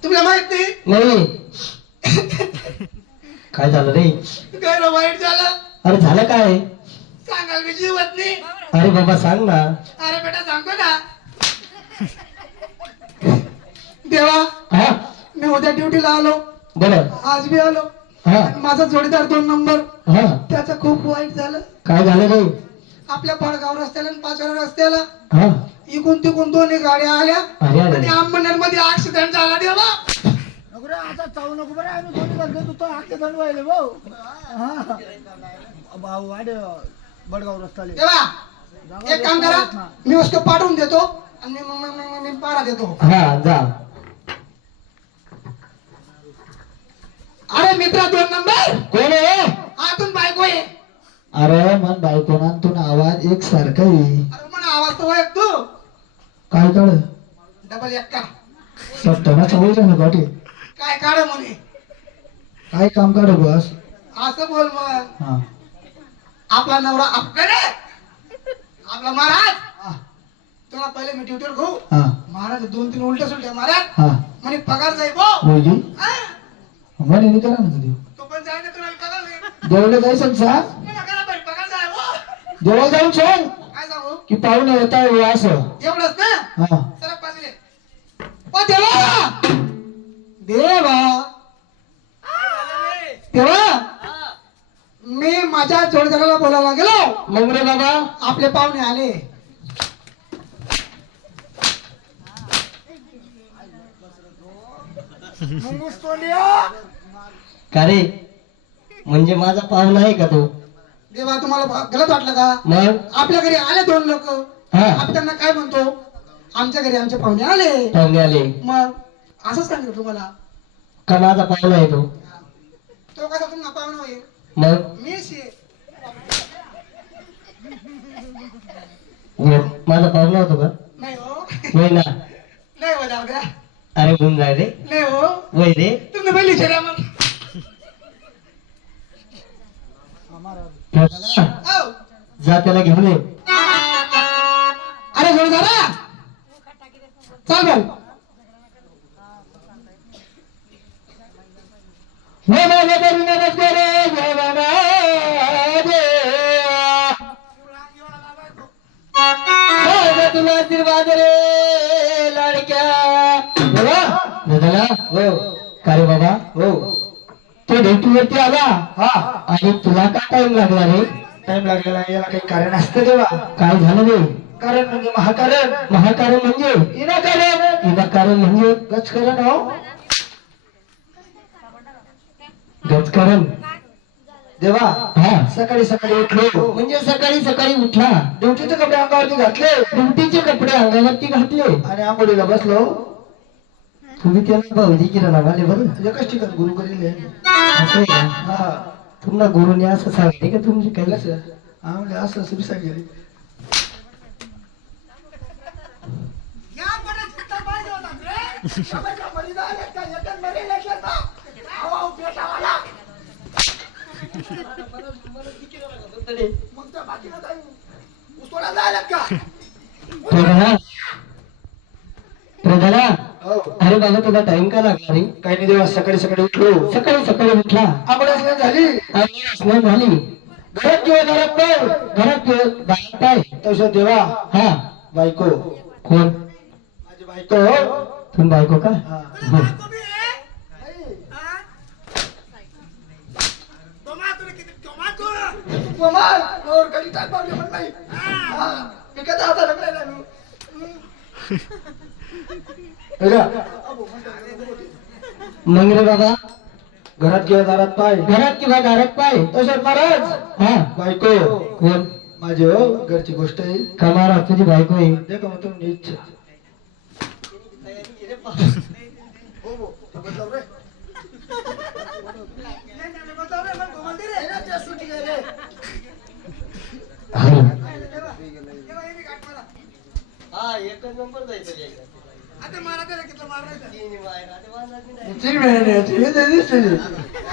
तुला माहित नाही? नाही. काय झालं रे? काय रे वाईट झालं? अरे झालं काय? सांगाल मी जीवत नाही. अरे बाबा सांग ना. अरे बेटा सांगतो ना. देवा हा मी उद्या ड्युटीला आलो, बरं. आज बी आलो. हा आणि माझा जोडीदार 2 नंबर, हा त्याचं खूप वाईट झालं. काय झालं रे? आपल्या पाडगाव रस्त्याला आणि पाचोरा रस्त्याला हा इकून तिकून दोन्ही गाड्या आल्या अरे आणि अरे अंबनेर मध्ये ऍक्सिडेंट झाला. देवा नको रे, आता चावू नको बरं. आम्ही दोन्ही घालतो तू तो हात दंड व्हायले भाऊ. हा भाऊ वाडे बडगाव रस्ताले. देवा एक काम करा, मी उसको पाठवून देतो आणि मी पारा देतो. हा जा. अरे मित्रा 2 नंबर कोण आहे? आतून बायको आहे. अरे मन बायकोनातून आवाज एक सारखा आहे. अरे म्हणा आवाज तो एक तू काय काढ? डबल एक का सत्ताना सवयचं ना गाठी. काय काढ म्हणे. काय काम काढ बस. असं बोल मग. हा आपला नवरा अपकडे आपला महाराज. तुला पहिले मी ड्युटीवर घेऊ. हा महाराज 2-3 उलट्या सुलट्या महाराज हा म्हणे पगार जाई बो. बोलली हा? म्हणे नाही करा ना तुझी. तू पण जाय ना, तुला पगार नाही. देवला जायचं सांग. मला करा पाहिजे पगार जाय बो. देवला जाऊन सांग काय सांगू की पाहुणे येत आहे असं. एवढंच ना. हा सर पाजले. ओ देवा देवा देवा मी माझ्या जोडीदाराला बोलायला गेलो. मग रे बाबा आपले पाहुणे आले. मुंगूस तोंडिया. का रे? म्हणजे माझा पाहुणा आहे का तो? देवा तुम्हाला गलत वाटलं का? मग आपल्या घरी आले 2 लोक, हा आपण त्यांना काय म्हणतो? आमच्या घरी आमचे पाहुणे आले. पाहुणे आले मग असंच सांगितलं तुम्हाला. का माझा पाहुणा आहे तो? तो कसा तुम्हाला पाहुणा होईल? मग मीच आहे. माझा पाहुणा होतो का? नाही हो, वय ना. नाही हो, जाऊ द्या. अरे गुण जाय रे. नाही हो, वय रे. तुम्ही पहिली विचारा मग. औ. जा त्याला घेऊन ये. अरे जोडीदारा चाल भाऊ. हे माझ्या करून नमस्ते रे. जय बाबा दे. तुला आशीर्वाद रे लाडक्या. दादा हो का रे बाबा? हो तो ड्युटीवरती आला. हा आणि तुला का टाइम लागला रे? टाइम लागलेला आहे, याला काही कारण असतं तेव्हा. काय झालं रे? कारण म्हणजे महाकारण. महाकारण म्हणजे विनाकारण. विनाकारण म्हणजे गजकरण हो. गजकारण. देवा हा सकाळी सकाळी उठलो म्हणजे सकाळी सकाळी उठला, ड्युटीचे कपडे अंगावरती घातले ड्युटीचे कपडे अंगावरती घातले आणि आंघोळीला बसलो. तुम्ही त्याला भाऊजी किराणा वाले बरं. एकच ठिकाण गुरु करील. असं आहे का? हा तुम्हाला गुरुने असं सांगितले का तुमचे काही? कसं आम्हाला असं असं सांगितलं. या बरं चित्ता पाहिजे होता रे. बाबाच्या बलिदान आहे का? एकच मरेल एकच ना. आवा पेटावाला. मग त्या बाकीला काय उसोडा जायला का? प्रधाना प्रधाना हो अरे बाबा तुला टाइम का लागला रे? काही नाही देवा सकाळी सकाळी उठलो. सकाळी सकाळी उठला, आंघोळ झाली. आणि स्नान झाली, घरात किंवा घरात पाय, घरात किंवा बाहेर पाय. तसं देवा हा बायको कोण? माझी बायको. तुम्ही बायको का? हा. हो. कमाल और कधी टाक पावले पण नाही. हा मी कधी आता लागलाय मी. मग रे बाबा घरात किंवा दारात पाय. घरात किंवा दारात पाय. तसं महाराज हा बायको कोण? माझी हो घरची गोष्ट आहे. का महाराज तुझी बायको आहे? दे का मग तुम्ही इच्छा. हा. आता मारा त्याला किती मारायचं? तीन महिने दिसते.